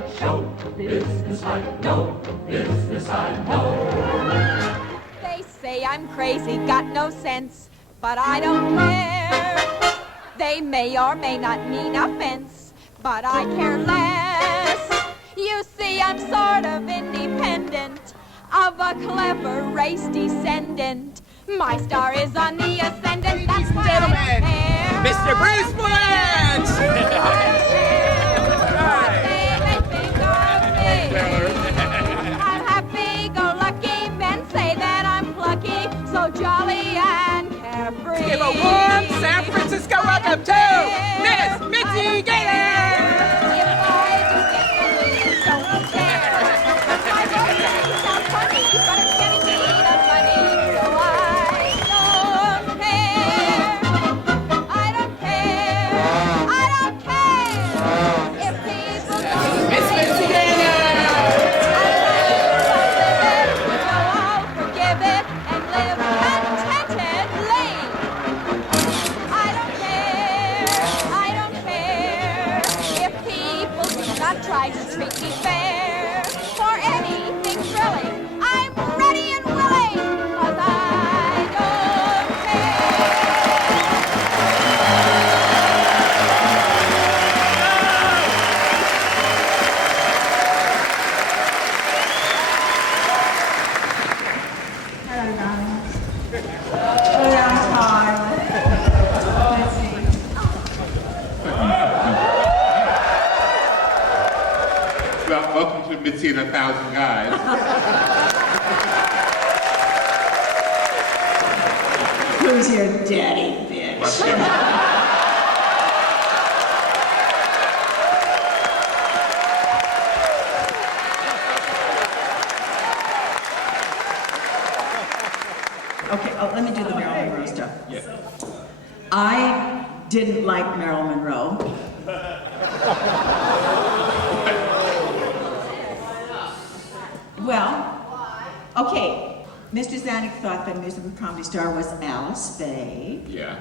like, show business like, no business I know. They say I'm crazy, got no sense, but I don't care. They may or may not mean offense, but I care less. You see, I'm sort of independent, of a clever race descendant. My star is on the ascendant. That's why I don't care. Mr. Bruce Vilanch! I'll have big-o-lucky men say that I'm plucky, so jolly and carefree. Give a warm San Francisco welcome to Miss Mitzi Gaynor! If I do get the lead, don't care. My voice sounds funny, but it's getting me the money, so I don't care. I don't care. I don't care. If people don't Miss Mitzi Gaynor! I'll forgive it and live contentedly. I don't care if people do not try to treat me fair. For anything thrilling, I'm ready and willing, 'cause I don't Hello, darlings. Oh, I'm tired. Let's see. Well, welcome to Mitzi and 1,000 Guys. Who's your daddy, bitch? Okay, let me do the Marilyn Monroe stuff. Yeah. I didn't like Marilyn Monroe. Well, okay, Mr. Zanuck thought the musical comedy star was Alice Faye, Yeah.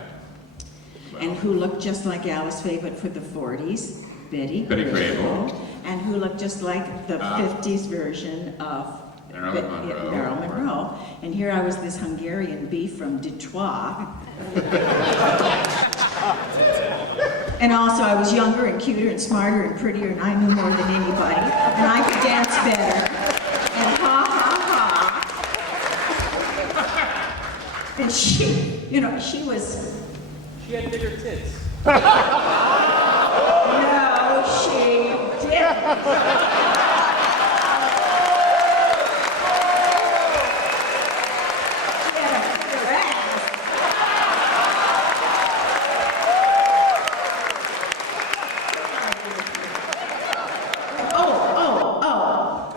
and who looked just like Alice Faye but for the 40s, Betty Grable. and who looked just like the 50s version of Marilyn Monroe. Marilyn Monroe. And here I was, this Hungarian beef from Detroit. And also I was younger and cuter and smarter and prettier, and I knew more than anybody. And I could dance better. And ha ha ha. And she, you know, she was... She had bigger tits. No, she didn't.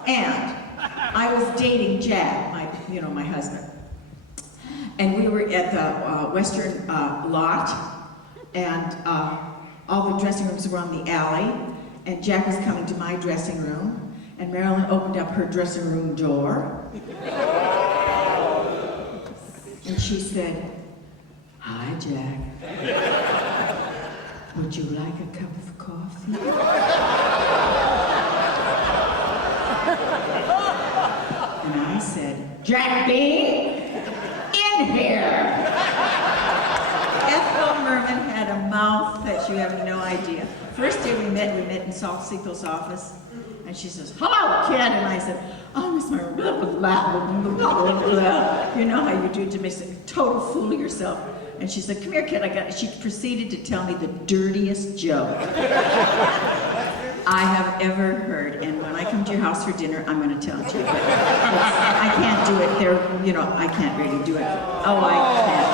And I was dating Jack, my husband. And we were at the Western lot, and all the dressing rooms were on the alley, and Jack was coming to my dressing room, and Marilyn opened up her dressing room door. And she said, "Hi, Jack. Would you like a cup of coffee?" And I said, "Jack Bean, in here." Ethel Merman had a mouth that you have no idea. First day we met in Salt Siegel's office, and she says, "Hello, kid," and I said, "Oh, Miss Merman, blah, blah, blah, blah, blah, blah." You know how you do to make a total fool of yourself. And she said, "Come here, kid, I got it." She proceeded to tell me the dirtiest joke I have ever heard, and when I come to your house for dinner, I'm going to tell it to you. But I can't do it. I can't really do it. Oh, I can't.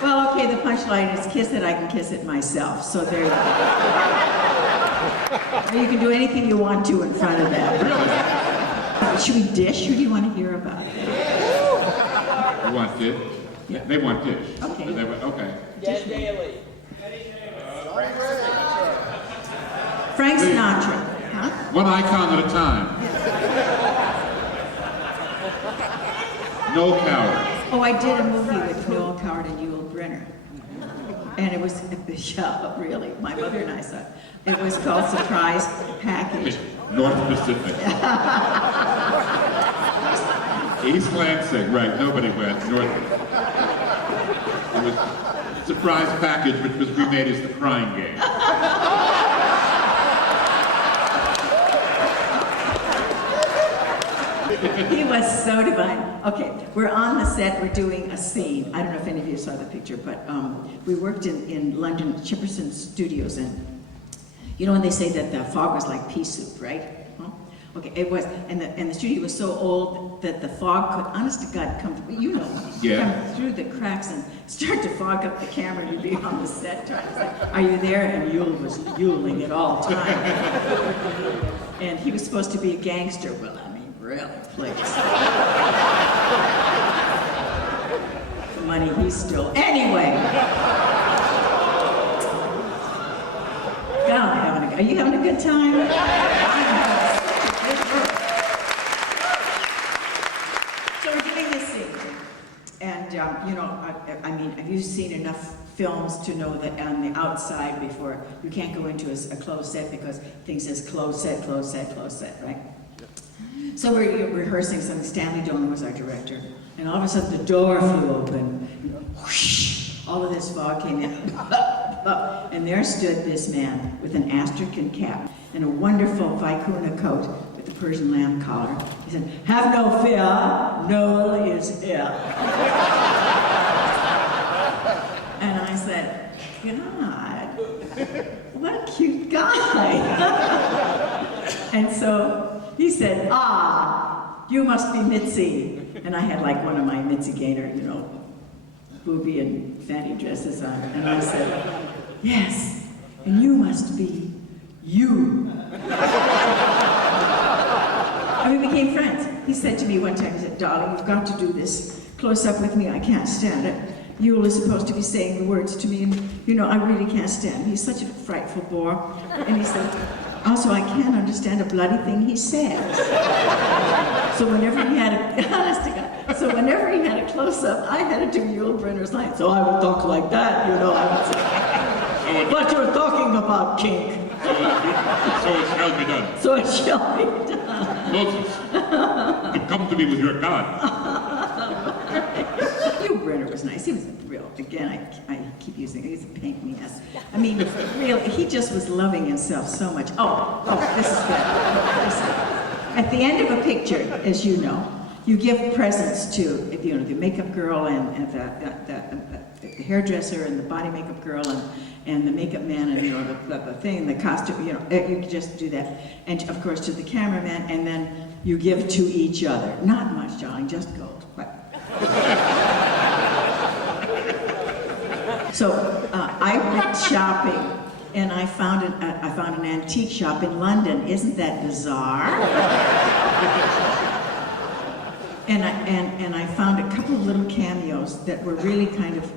Well, okay, the punchline is kiss it, I can kiss it myself. So there you go. Or you can do anything you want to in front of that. Should we dish, or do you want to hear about it? You want dish? Yeah. They want dish. Okay. Okay. Dead Daily. Frank Sinatra. Huh? One icon at a time. Noel Coward. Oh, I did a movie with Noel Coward and Yul Brynner. And it was, yeah, really, my mother and I saw it. It was called Surprise Package. North Pacific. East Lansing, right, nobody went. North. It was Surprise Package, which was remade as The Crying Game. He was so divine. Okay, we're on the set, we're doing a scene. I don't know if any of you saw the picture, but we worked in London, Chipperson Studios, and you know when they say that the fog was like pea soup, right? Huh? Okay, it was, and the studio was so old that the fog could, honest to God, come through, you know, come through the cracks and start to fog up the camera. You'd be on the set trying to say, are you there? And Yul was Yuling at all times. And he was supposed to be a gangster. Well, I mean, really, please. The money he stole. Anyway. God, are you having a good time? I'm having so we're doing this scene. And, you know, I mean, have you seen enough films to know that on the outside before, you can't go into a closed set because things says closed set, closed set, closed set, right? So we're rehearsing something. Stanley Donen was our director. And all of a sudden the door flew open. Whoosh, all of this fog came in. And there stood this man with an astrakhan cap and a wonderful vicuna coat with a Persian lamb collar. He said, "Have no fear, Noel is here." And I said, God, what a cute guy. And so he said, you must be Mitzi. And I had like one of my Mitzi Gaynor, you know, booby and fanny dresses on. And I said, yes, and you must be you. And we became friends. He said to me one time, he said, darling, you've got to do this close up with me. I can't stand it. Yul is supposed to be saying the words to me, and you know, I really can't stand him. He's such a frightful bore. And he said, also, I can't understand a bloody thing he says. So whenever he had a, honest to God, so whenever he had a close-up, I had to do Yul Brynner's line. So I would talk like that, you know, I would say, what you're talking about, kink. So it shall be done. So it shall be done. Moses, come to me with your God. Yul Brynner was nice. He was real, again, I keep using it, he's a pain in the ass. I mean, really, he just was loving himself so much. Oh, this is good. At the end of a picture, as you know, you give presents to, you know, the makeup girl and the hairdresser and the body makeup girl and the makeup man and, you know, the thing, the costume, you know, you just do that. And of course to the cameraman, and then you give to each other. Not much, darling, just gold. So I went shopping, and I found an antique shop in London. Isn't that bizarre? And I found a couple of little cameos that were really kind of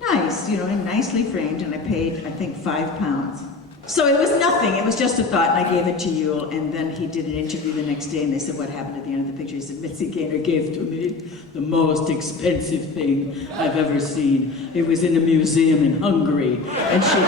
nice, you know, and nicely framed, and I paid, I think, £5. So it was nothing, it was just a thought, and I gave it to Yul, and then he did an interview the next day, and they said, what happened at the end of the picture? He said, Mitzi Gaynor gave to me the most expensive thing I've ever seen. It was in a museum in Hungary, and she